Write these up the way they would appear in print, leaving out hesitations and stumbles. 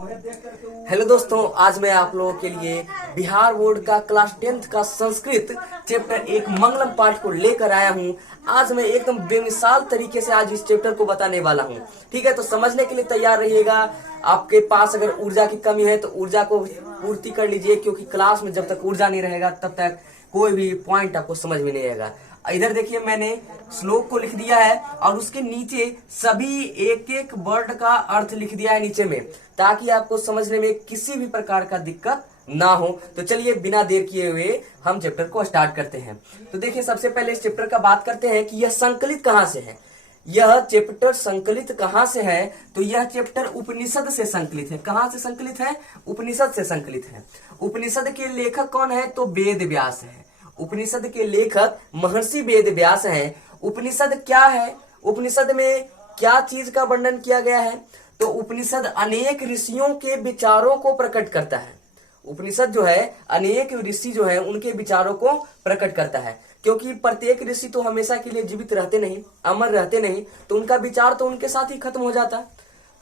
Hello दोस्तों, आज मैं आप लोगों के लिए बिहार बोर्ड का क्लास 10th का संस्कृत चैप्टर एक मंगलम पाठ को लेकर आया हूँ। आज मैं एकदम बेमिसाल तरीके से आज इस चैप्टर को बताने वाला हूँ। ठीक है, तो समझने के लिए तैयार रहिएगा। आपके पास अगर ऊर्जा की कमी है तो ऊर्जा को पूर्ति कर लीजिए, क्योंकि क्लास में जब तक ऊर्जा नहीं रहेगा तब तक कोई भी पॉइंट आपको समझ में नहीं आएगा। इधर देखिए, मैंने श्लोक को लिख दिया है और उसके नीचे सभी एक एक वर्ड का अर्थ लिख दिया है नीचे में, ताकि आपको समझने में किसी भी प्रकार का दिक्कत ना हो। तो चलिए बिना देर किए हुए हम चैप्टर को स्टार्ट करते हैं। तो देखिए, सबसे पहले इस चैप्टर का बात करते हैं कि यह संकलित कहाँ से है। यह चैप्टर संकलित कहाँ से है? तो यह चैप्टर उपनिषद से संकलित है। कहाँ से संकलित है? उपनिषद से संकलित है। उपनिषद के लेखक कौन है? तो वेद व्यास है। उपनिषद के लेखक महर्षि वेद व्यास हैं। उपनिषद क्या है? उपनिषद में क्या चीज का वर्णन किया गया है? तो उपनिषद अनेक ऋषियों के विचारों को प्रकट करता है। उपनिषद जो है अनेक ऋषि जो है उनके विचारों को प्रकट करता है, क्योंकि प्रत्येक ऋषि तो हमेशा के लिए जीवित रहते नहीं, अमर रहते नहीं, तो उनका विचार तो उनके साथ ही खत्म हो जाता।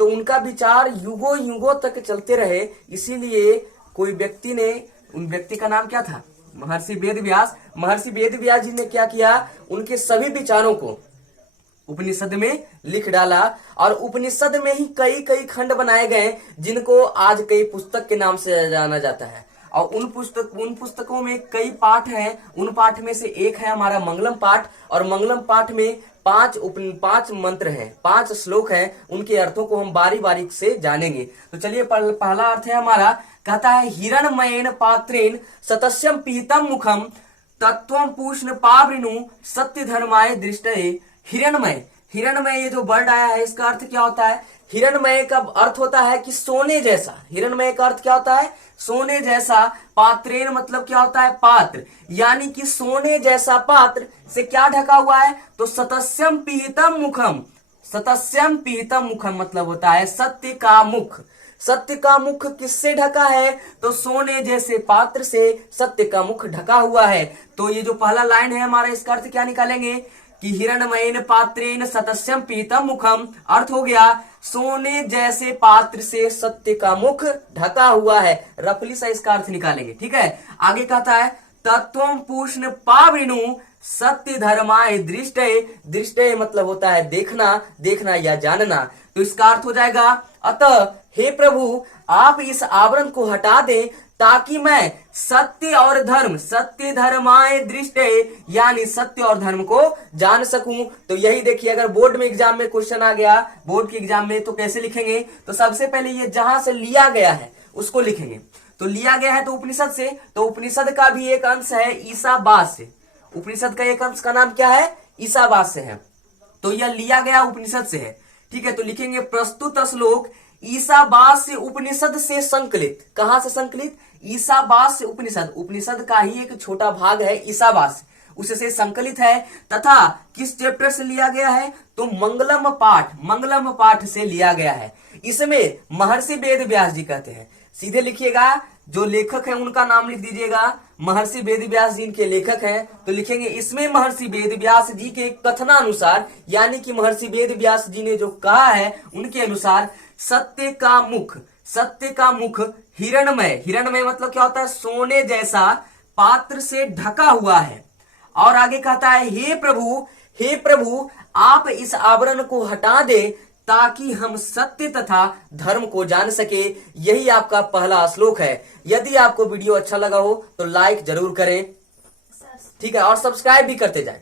तो उनका विचार युगों युगों तक चलते रहे, इसीलिए कोई व्यक्ति ने, उन व्यक्ति का नाम क्या था? महर्षि वेद व्यास। महर्षि वेद व्यास जी ने क्या किया? उनके सभी विचारों को उपनिषद में लिख डाला, और उपनिषद में ही कई कई खंड बनाए गए, जिनको आज कई पुस्तक के नाम से जाना जाता है। और उन पुस्तकों में कई पाठ हैं। उन पाठ में से एक है हमारा मंगलम पाठ, और मंगलम पाठ में पांच मंत्र हैं, 5 श्लोक हैं। उनके अर्थों को हम बारी बारी से जानेंगे। तो चलिए, पहला अर्थ है हमारा, कहता है हिरणमयेन पात्रेण सतस्यम पीतम मुखम तत्वम पूष्ण पावृणु सत्य धर्माय दृष्टये। हिरणमय, हिरणमय ये जो वर्ड आया है, इसका अर्थ क्या होता है? हिरणमय का अर्थ होता है कि सोने जैसा। हिरणमय का अर्थ क्या होता है? सोने जैसा। पात्रेण मतलब क्या होता है? पात्र, यानी कि सोने जैसा पात्र से क्या ढका हुआ है? तो सतस्यम पीतम मुखम। सतस्यम पीतम मुखम मतलब होता है सत्य का मुख। सत्य का मुख किससे ढका है? तो सोने जैसे पात्र से सत्य का मुख ढका हुआ है। तो ये जो पहला लाइन है हमारा, इसका अर्थ क्या निकालेंगे कि हिरणमयेन पात्रेण सतस्यम पीतम मुखम, अर्थ हो गया सोने जैसे पात्र से सत्य का मुख ढका हुआ है। रफली सा इसका अर्थ निकालेंगे। ठीक है, आगे कहता है तत्वम पूष्ण पावृणु सत्य धर्माय दृष्टये। दृष्टये मतलब होता है देखना, देखना या जानना। तो इसका अर्थ हो जाएगा, अतः हे प्रभु आप इस आवरण को हटा दें, ताकि मैं सत्य और धर्म, सत्य धर्माय दृष्टये, यानी सत्य और धर्म को जान सकूं। तो यही देखिए, अगर बोर्ड में एग्जाम में क्वेश्चन आ गया, बोर्ड के एग्जाम में, तो कैसे लिखेंगे? तो सबसे पहले ये जहां से लिया गया है उसको लिखेंगे। तो लिया गया है तो उपनिषद से, तो उपनिषद का भी एक अंश है ईसावास से। उपनिषद का एक अंश का नाम क्या है? ईसावास से है। तो यह लिया गया उपनिषद से है। ठीक है, तो लिखेंगे प्रस्तुत श्लोक ईसावास से उपनिषद से संकलित। कहां से संकलित? ईसावास से उपनिषद। उपनिषद का ही एक छोटा भाग है ईसावास, उससे संकलित है। तथा किस चैप्टर से लिया गया है? तो मंगलम पाठ, मंगलम पाठ से लिया गया है। इसमें महर्षि वेद व्यास जी कहते हैं। सीधे लिखिएगा, जो लेखक है उनका नाम लिख दीजिएगा। महर्षि वेद व्यास जी इनके लेखक हैं, तो लिखेंगे इसमें महर्षि वेद व्यास जी के कथनानुसार, यानी कि महर्षि वेद व्यास जी ने जो कहा है उनके अनुसार, सत्य का मुख, सत्य का मुख हिरणमय, हिरणमय मतलब क्या होता है? सोने जैसा पात्र से ढका हुआ है। और आगे कहता है हे प्रभु, हे प्रभु आप इस आवरण को हटा दे, ताकि हम सत्य तथा धर्म को जान सके। यही आपका पहला श्लोक है। यदि आपको वीडियो अच्छा लगा हो तो लाइक जरूर करें। ठीक है, और सब्सक्राइब भी करते जाएं।